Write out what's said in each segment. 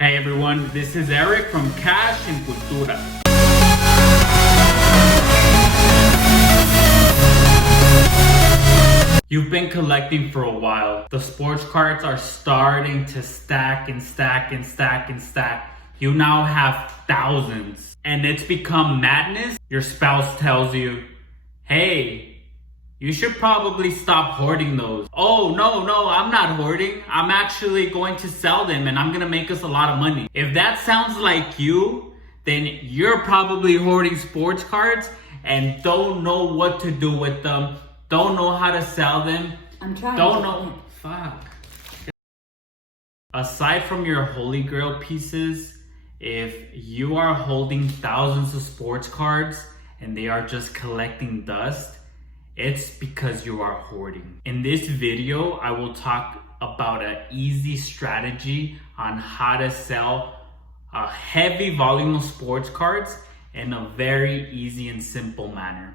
Hey everyone, this is Eric from Cash Cultura. You've been collecting for a while. The sports cards are starting to stack and stack and stack and stack. You now have thousands and it's become madness. Your spouse tells you, hey, you should probably stop hoarding those. Oh, no, I'm not hoarding. I'm actually going to sell them and I'm gonna make us a lot of money. If that sounds like you, then you're probably hoarding sports cards and don't know what to do with them. Don't know how to sell them. I'm trying. Don't know. Fuck. Aside from your holy grail pieces, if you are holding thousands of sports cards and they are just collecting dust, it's because you are hoarding. In this video, I will talk about an easy strategy on how to sell a heavy volume of sports cards in a very easy and simple manner.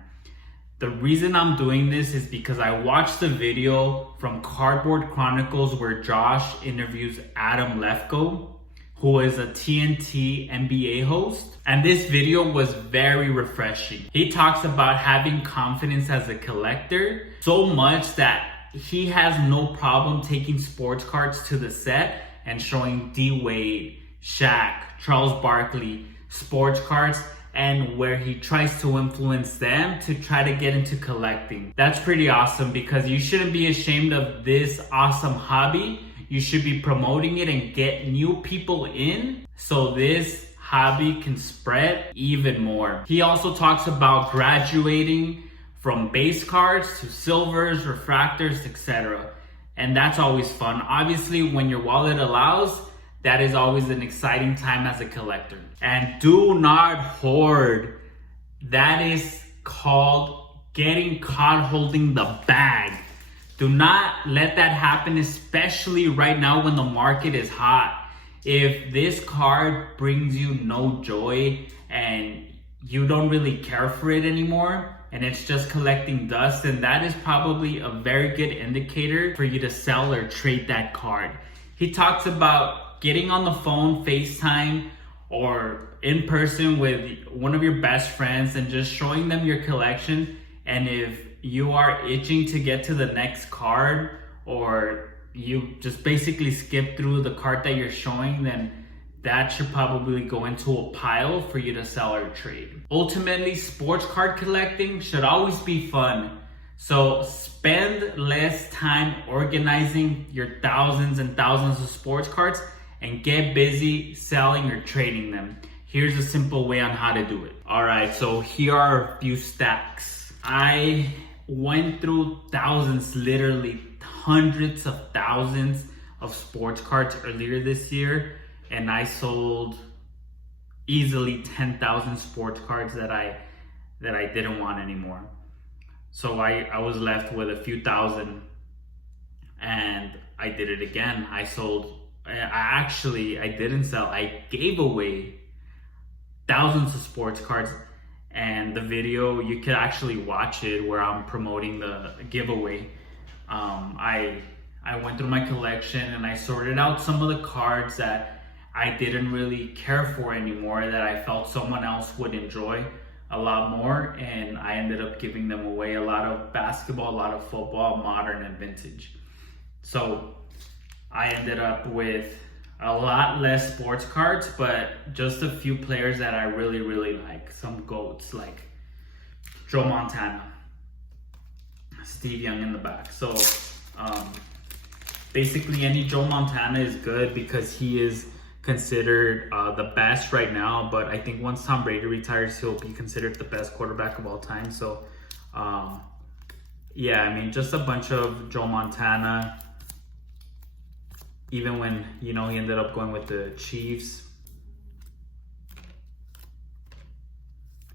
The reason I'm doing this is because I watched the video from Cardboard Chronicles where Josh interviews Adam Lefkoe, who is a TNT NBA host. And this video was very refreshing. He talks about having confidence as a collector so much that he has no problem taking sports cards to the set and showing D-Wade, Shaq, Charles Barkley sports cards, and where he tries to influence them to try to get into collecting. That's pretty awesome because you shouldn't be ashamed of this awesome hobby. You should be promoting it and get new people in so this hobby can spread even more. He also talks about graduating from base cards to silvers, refractors, etc. And that's always fun. Obviously, when your wallet allows, that is always an exciting time as a collector. And do not hoard. That is called getting caught holding the bag. Do not let that happen, especially right now when the market is hot. If this card brings you no joy and you don't really care for it anymore and it's just collecting dust, then that is probably a very good indicator for you to sell or trade that card. He talks about getting on the phone, FaceTime, or in person with one of your best friends and just showing them your collection. And if you are itching to get to the next card, or you just basically skip through the card that you're showing, then that should probably go into a pile for you to sell or trade. Ultimately, sports card collecting should always be fun. So spend less time organizing your thousands and thousands of sports cards and get busy selling or trading them. Here's a simple way on how to do it. All right, so here are a few stacks. I went through thousands, literally hundreds of thousands of sports cards earlier this year, and I sold easily 10,000 sports cards that I didn't want anymore. So I was left with a few thousand, and I did it again. I didn't sell. I gave away thousands of sports cards. And the video, you can actually watch it where I'm promoting the giveaway. I went through my collection and I sorted out some of the cards that I didn't really care for anymore, that I felt someone else would enjoy a lot more, and I ended up giving them away. A lot of basketball, a lot of football, modern and vintage. So I ended up with a lot less sports cards, but just a few players that I really, really like. Some GOATs like Joe Montana, Steve Young in the back. So basically any Joe Montana is good because he is considered the best right now. But I think once Tom Brady retires, he'll be considered the best quarterback of all time. So yeah, I mean, just a bunch of Joe Montana. Even when, he ended up going with the Chiefs.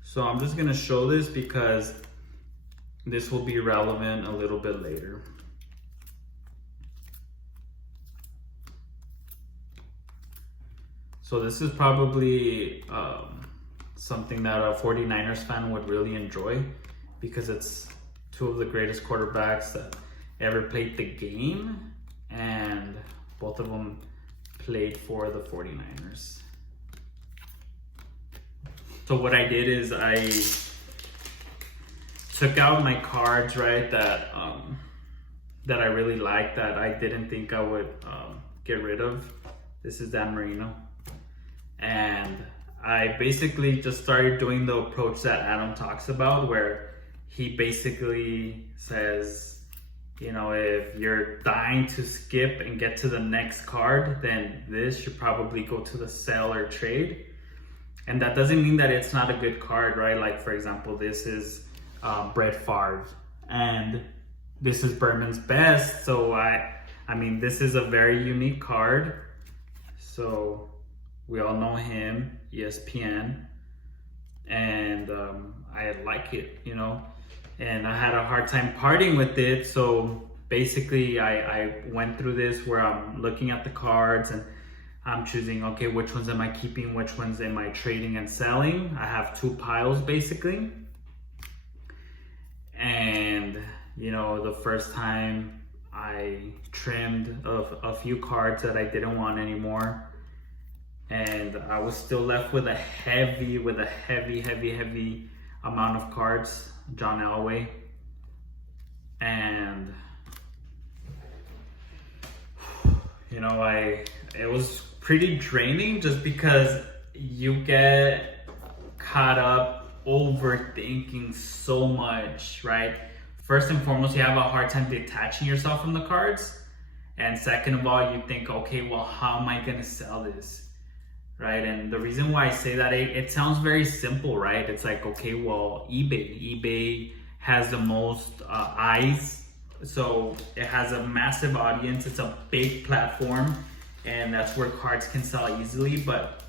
So I'm just gonna show this because this will be relevant a little bit later. So this is probably something that a 49ers fan would really enjoy because it's two of the greatest quarterbacks that ever played the game, and both of them played for the 49ers. So what I did is I took out my cards, right, that I really liked, that I didn't think I would get rid of. This is Dan Marino. And I basically just started doing the approach that Adam talks about, where he basically says, you know, if you're dying to skip and get to the next card, then this should probably go to the sell or trade. And that doesn't mean that it's not a good card, right? Like, for example, this is Brett Favre, and this is Berman's best. So I mean, this is a very unique card. So we all know him, ESPN, and I like it, you know. And I had a hard time parting with it. So basically I went through this where I'm looking at the cards and I'm choosing, okay, which ones am I keeping? Which ones am I trading and selling? I have two piles basically. And, you know, the first time I trimmed a few cards that I didn't want anymore. And I was still left with a heavy amount of cards. John Elway. And, you know, it was pretty draining just because you get caught up overthinking so much, right? First and foremost, you have a hard time detaching yourself from the cards. And second of all, you think, okay, well, how am I gonna sell this? Right? And the reason why I say that, it sounds very simple, right? It's like, okay, well, eBay has the most eyes. So it has a massive audience. It's a big platform, and that's where cards can sell easily. But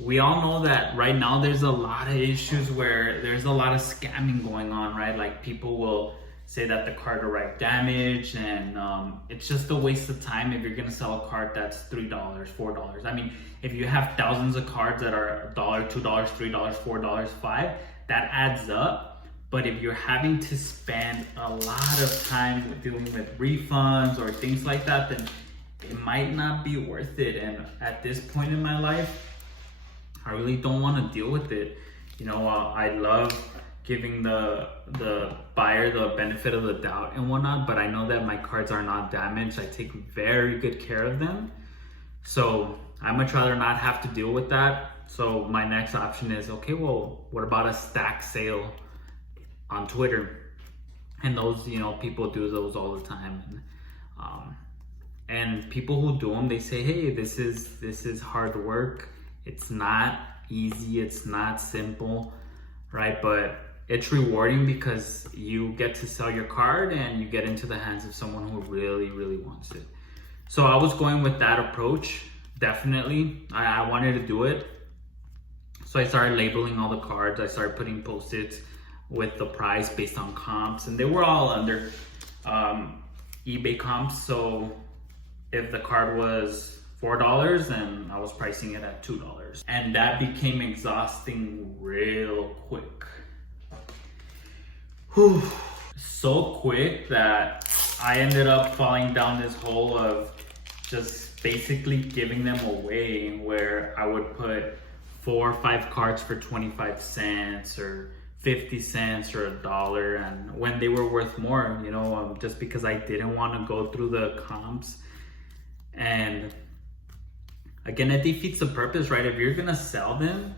we all know that right now there's a lot of issues where there's a lot of scamming going on, right? Like, people will say that the card arrived damaged, and it's just a waste of time if you're gonna sell a card that's $3, $4. I mean, if you have thousands of cards that are $1, $2, $3, $4, $5, that adds up. But if you're having to spend a lot of time dealing with refunds or things like that, then it might not be worth it. And at this point in my life, I really don't want to deal with it. You know, I love giving the buyer the benefit of the doubt and whatnot, but I know that my cards are not damaged. I take very good care of them. So I much rather not have to deal with that. So my next option is, okay, well, what about a stack sale on Twitter? And those, you know, people do those all the time. And people who do them, they say, hey, this is hard work. It's not easy. It's not simple, right? But it's rewarding because you get to sell your card and you get into the hands of someone who really, really wants it. So I was going with that approach, definitely. I wanted to do it. So I started labeling all the cards. I started putting post-its with the price based on comps, and they were all under eBay comps. So if the card was $4, then I was pricing it at $2. And that became exhausting real quick. Whew. So quick that I ended up falling down this hole of just basically giving them away, where I would put 4 or 5 cards for 25 cents or 50 cents or $1, and when they were worth more, you know, just because I didn't want to go through the comps. And again, it defeats the purpose, right? If you're gonna sell them,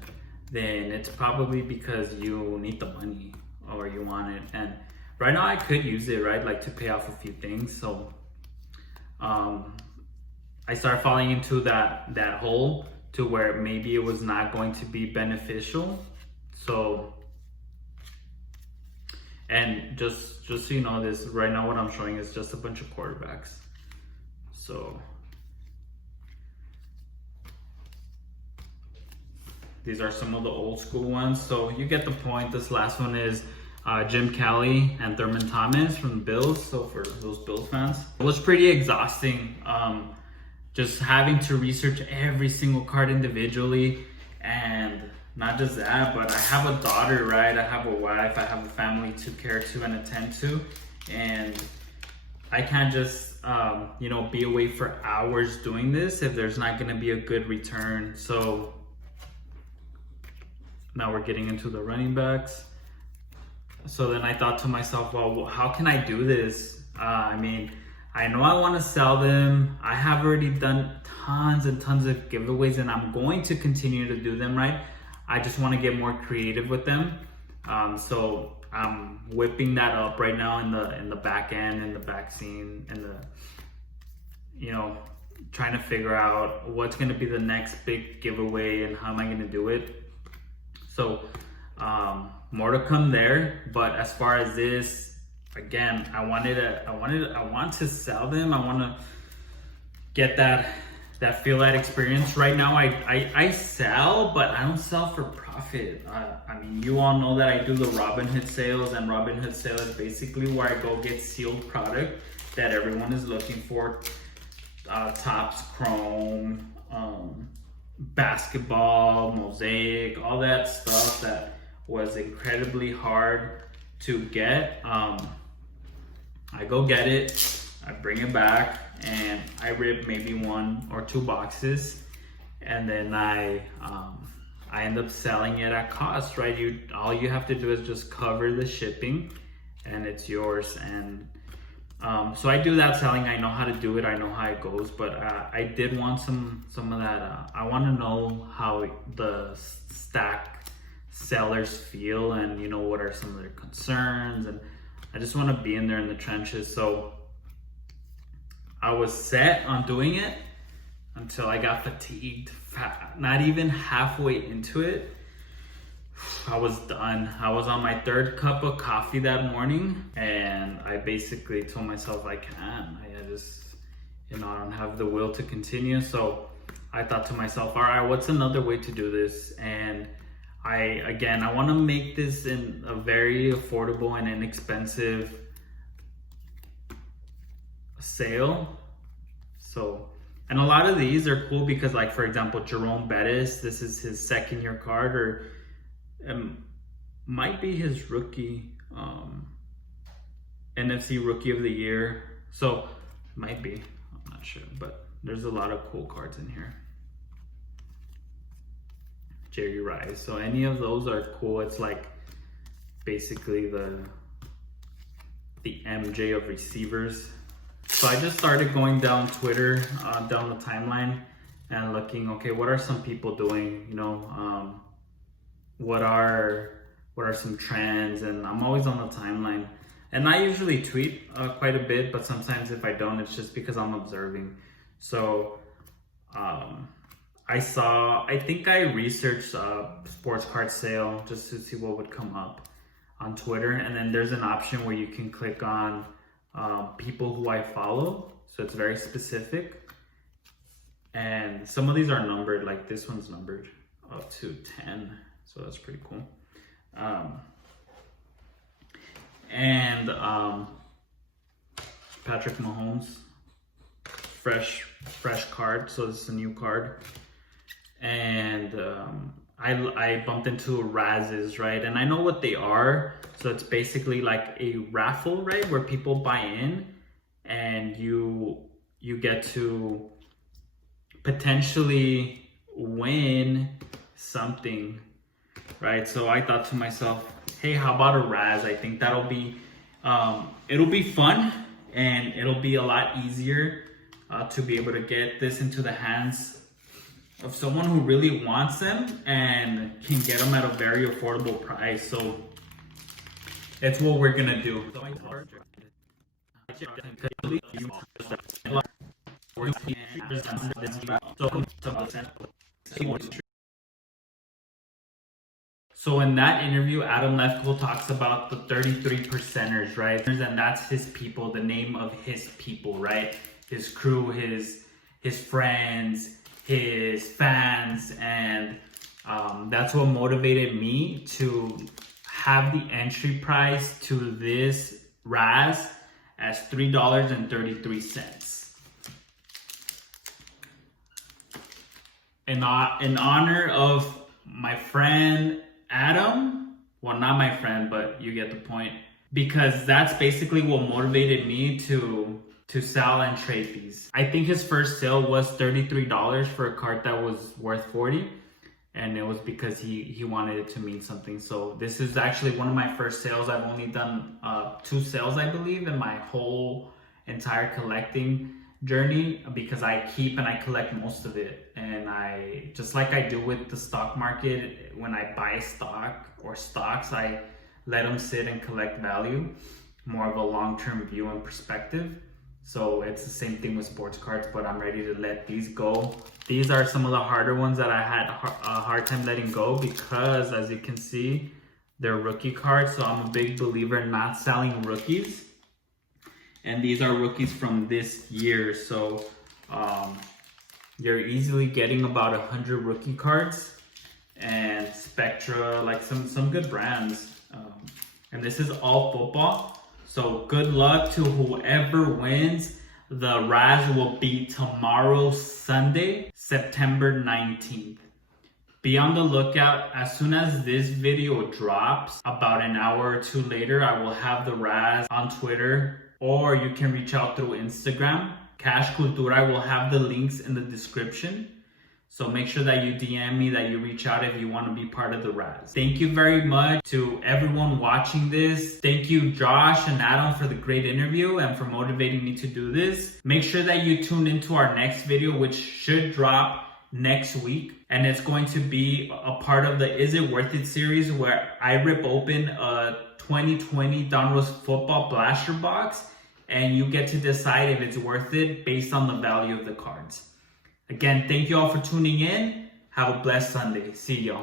then it's probably because you need the money or you want it. And right now I could use it, right? Like, to pay off a few things. So I started falling into that hole to where maybe it was not going to be beneficial. So, and just so you know, this right now, what I'm showing is just a bunch of quarterbacks. So these are some of the old school ones. So you get the point. This last one is Jim Kelly and Thurman Thomas from the Bills. So for those Bills fans, it was pretty exhausting. Just having to research every single card individually. And not just that, but I have a daughter, right? I have a wife, I have a family to care to and attend to. And I can't just be away for hours doing this if there's not going to be a good return. So now we're getting into the running backs. So then I thought to myself, well, how can I do this? I know I want to sell them. I have already done tons and tons of giveaways, and I'm going to continue to do them, right? I just want to get more creative with them. So I'm whipping that up right now in the back end, in the back scene, and trying to figure out what's going to be the next big giveaway and how am I going to do it. So more to come there. But as far as this, again, I want to sell them. I want to get that experience. Right now I sell, but I don't sell for profit. You all know that I do the Robinhood sales, and Robinhood sale is basically where I go get sealed product that everyone is looking for. Topps, Chrome, basketball, Mosaic, all that stuff that was incredibly hard to get. I go get it, I bring it back, and I rip maybe 1 or 2 boxes, and then I end up selling it at cost, right? All you have to do is just cover the shipping, and it's yours. And so I do that selling. I know how to do it. I know how it goes. But I did want some of that. I want to know how the stack sellers feel, and what are some of their concerns, and I just want to be in there in the trenches. So I was set on doing it until I got fatigued. Not even halfway into it, I was done. I was on my 3rd cup of coffee that morning, and I basically told myself I just I don't have the will to continue. So I thought to myself, all right, what's another way to do this? And I want to make this in a very affordable and inexpensive sale. So, and a lot of these are cool because, like, for example, Jerome Bettis, this is his 2nd year card, or might be his rookie, NFC Rookie of the Year. So might be, I'm not sure, but there's a lot of cool cards in here. Jerry Rice. So any of those are cool. It's like basically the MJ of receivers. So I just started going down Twitter, down the timeline, and looking, okay, what are some people doing? What are some trends? And I'm always on the timeline, and I usually tweet quite a bit, but sometimes if I don't, it's just because I'm observing. So I think I researched sports card sale just to see what would come up on Twitter, and then there's an option where you can click on people who I follow, so it's very specific, and some of these are numbered, like this one's numbered up to 10, so that's pretty cool. Patrick Mahomes, fresh card, so this is a new card. And I bumped into Razes, right? And I know what they are. So it's basically like a raffle, right? Where people buy in and you get to potentially win something, right? So I thought to myself, hey, how about a Raz? I think that'll be, it'll be fun, and it'll be a lot easier to be able to get this into the hands of someone who really wants them and can get them at a very affordable price. So it's what we're gonna do. So in that interview, Adam Lefkoe talks about the 33 percenters, right? And that's his people, the name of his people, right? His crew, his friends, his fans, and that's what motivated me to have the entry price to this Raz as $3.33. In honor of my friend Adam, well, not my friend, but you get the point. because that's basically what motivated me to sell and trade these. I think his first sale was $33 for a card that was worth $40, and it was because he wanted it to mean something. So this is actually one of my first sales. I've only done 2 sales, I believe, in my whole entire collecting journey, because I keep and I collect most of it. And I, just like I do with the stock market, when I buy stock or stocks, I let them sit and collect value, more of a long-term view and perspective. So it's the same thing with sports cards, but I'm ready to let these go. These are some of the harder ones that I had a hard time letting go, because as you can see, they're rookie cards. So I'm a big believer in not selling rookies. And these are rookies from this year. So you're easily getting about 100 rookie cards, and Spectra, like some good brands. And this is all football. So good luck to whoever wins. The Raz will be tomorrow, Sunday, September 19th. Be on the lookout. As soon as this video drops, about an hour or 2 later, I will have the Raz on Twitter, or you can reach out through Instagram. Cash Cultura, I will have the links in the description. So make sure that you DM me, that you reach out if you want to be part of the Raz. Thank you very much to everyone watching this. Thank you, Josh and Adam, for the great interview and for motivating me to do this. Make sure that you tune into our next video, which should drop next week. And it's going to be a part of the Is It Worth It series, where I rip open a 2020 Donruss football blaster box, and you get to decide if it's worth it based on the value of the cards. Again, thank you all for tuning in. Have a blessed Sunday. See y'all.